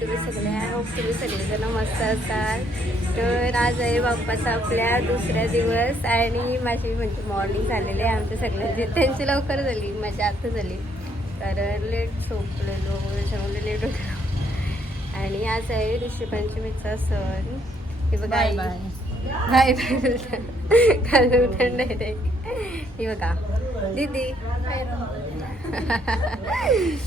कसा असाल. तर आज आहे बाप्पाचा आपल्या दुसरा दिवस आणि माझी म्हणजे मॉर्निंग झालेली आहे आमच्या सगळ्यांची. त्यांची लवकर झाली माझी आता झाली. तर लेट झोपलेलो त्याच्यामुळे लेट होतो. आणि आज आहे ऋषीपंचमीचा सण. हे बघा बाय बाय. घालून डायरेक्ट हे बघा. दीदी.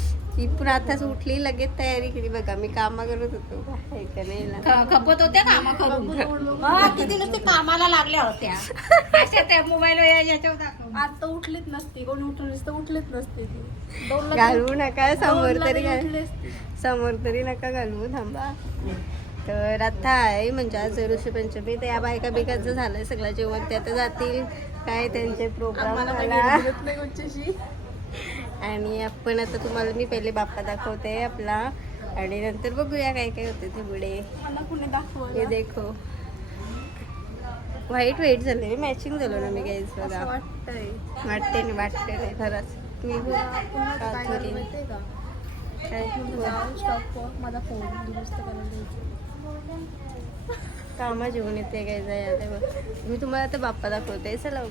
ती पण आताच उठली लगेच तयारी केली. बघा मी कामा करत होतो. आहे का नाही? ख- खपत होत्या कामा करून? हा, किती नुसते कामाला लागल्या होत्या. अशा त्या मोबाईल याच्यावर दाखव. आता उठलीच नसती. कोणी उठून नसतं उठलीच नसते ती. दोनला घालवू नका समोर तरी घाल. समोर तरी नका घालवू थांबा. तर आता आहे म्हणजे आज ऋषीपंचमी तर या बायका बिकाचं झालंय सगळं. जेवण ते आता जातील. काय त्यांचे प्रोग्राम झाला. आणि आपण आता तुम्हाला मी पहिले बाप्पा दाखवते आपला. आणि नंतर बघूया काय काय होते ते पुढे. हे देखो. व्हाईट व्हाईट झाले मॅचिंग झालो ना मी गाईज बघा. वाटते नाही वाटते नाही खरंच. द्यायचा. कामा जेवण येते काय जाय ते बघ मी तुम्हाला आता बाप्पा दाखवते. चला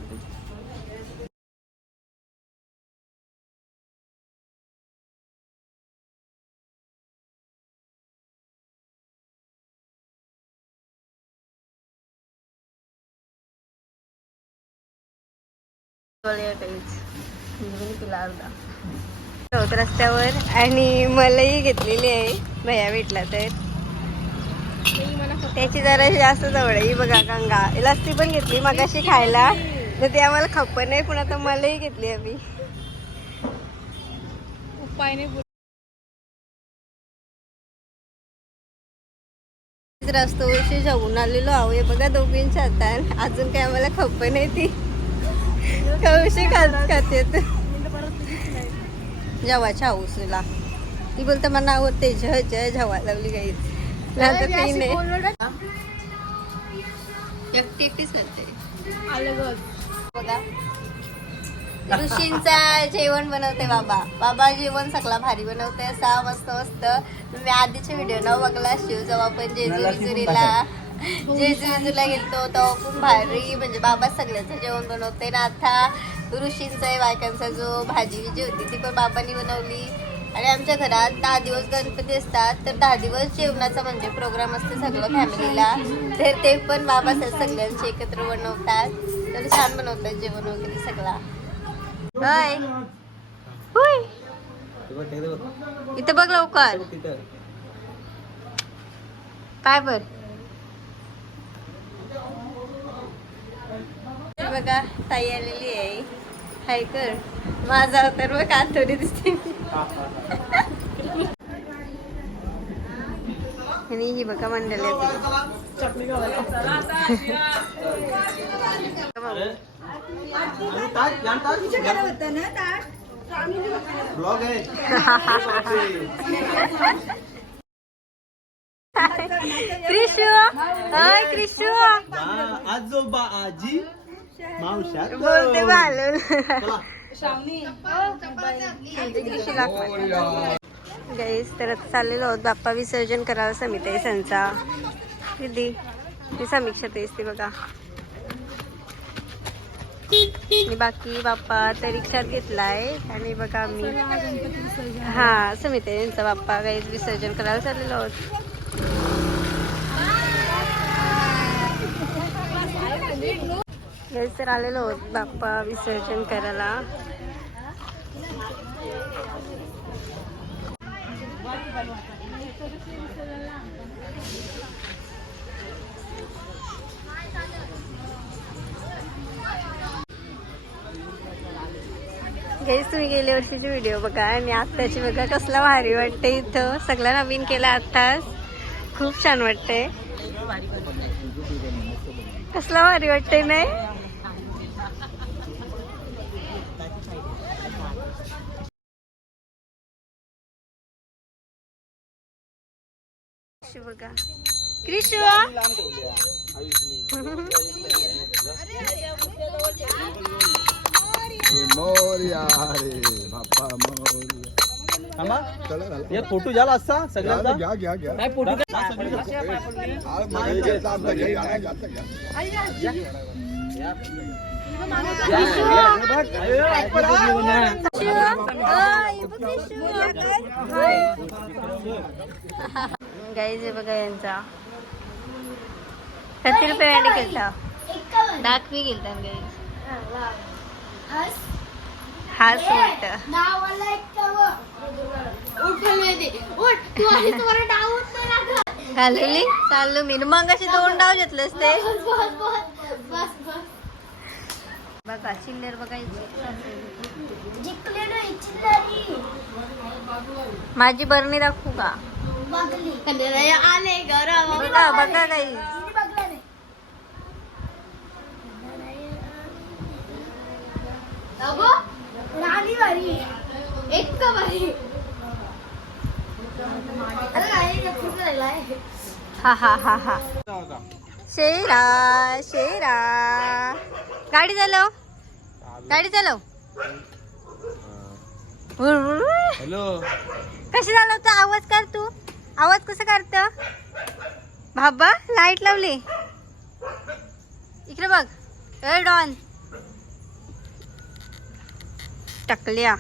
तुला अर्धा होत रस्त्यावर आणि मलाही घेतलेली आहे भैया भेटला तर. त्याची जरा जास्त जवळ आहे. ही बघा गंगा. लस्सी पण घेतली मगाशी खायला. तर ती आम्हाला खप्प नाही पण आता मलाही घेतली आम्ही. उपाय नाही रस्त्यावरशी जाऊन आलेलो आहो हे बघा दोघींच्या हातात. अजून काय आम्हाला खप्प नाही ती. कवशी खात खाते जवाच्या हाऊसला ती बोलते मला आवडते जय जय जवा लावली काही नाही एकटी एकटीच करते. बघा. ऋषींचा जेवण बनवते बाबा. बाबा जेवण सगळा भारी बनवते. सहा मस्त मस्त तुम्ही आधीचे व्हिडिओ न बघला शिव जेव्हा आपण जेजू विजुरीला जेजुरीला विजूला गेलतो तो खूप भारी म्हणजे बाबा सगळ्यांचं जेवण बनवते. ना आता ऋषींचा बायकांचा जो भाजी जी होती ती पण बाबांनी बनवली. आणि आमच्या घरात दहा दिवस गणपती असतात तर दहा दिवस जेवणाचा म्हणजे प्रोग्राम असते सगळं फॅमिलीला तर ते पण बाबा सगळ्यांचे एकत्र बनवतात. तर छान बनवतात जेवण वगैरे सगळा. होय. होय. इथं बघ लवकर. काय बर? हे बघा ताई आलेली आहे. हाय कर. माझा तर बघ आतोरी दिसते आणि ही बघा मंडळी क्रिशू हाय क्रिशू आजोबा आजी. मावशात बोलते हो, गाईस तर आता चाललेलो आहोत. बाप्पा विसर्जन करावं समिती आहे संचा दिदी ती समीक्षा तेच ती बघा. आणि बाकी बाप्पा तर रिक्षात घेतलाय. आणि बघा मी. हा समिती यांचा बाप्पा. गाईस विसर्जन करायला चाललेलो आहोत. हे तर आलेलो होत बाप्पा विसर्जन करायला. गाईस तुम्ही गेल्या वर्षीची व्हिडिओ बघा आणि आत्ताची बघा कसला भारी वाटते इथं. सगळं नवीन केलं आत्ताच. खूप छान वाटतंय. कसला भारी वाटतंय नाही? क्रिशू बघा. क्रिशू मोर्या रे बाप्पा मोर्या. थांबा. एक फोटो झाला असता सगळ्यांचा? घ्या घ्या घ्या काय फोटो गाईज हे बघा यांचा. किती रुपये वाटे केलता. दाखवी गेलता गाईज. हाच वाटत. घालली चाललो मी. मग अशी दोन डाव घेतलेस ते. बघा चिल्लर बघायची माझी बरणी दाखवू का? आले गरम बघा बघा काही राणी भारी एक का भारी अरे नाही खूप राहिलाय हा हा हा हा। शेरा शेरा। गाडी चालव गाडी चालव. हॅलो। कशी चालवतो आवाज कर तू? आवाज कसं करत बाबा लाइट लावली. इकडे बघ. ए डॉन टकल्या.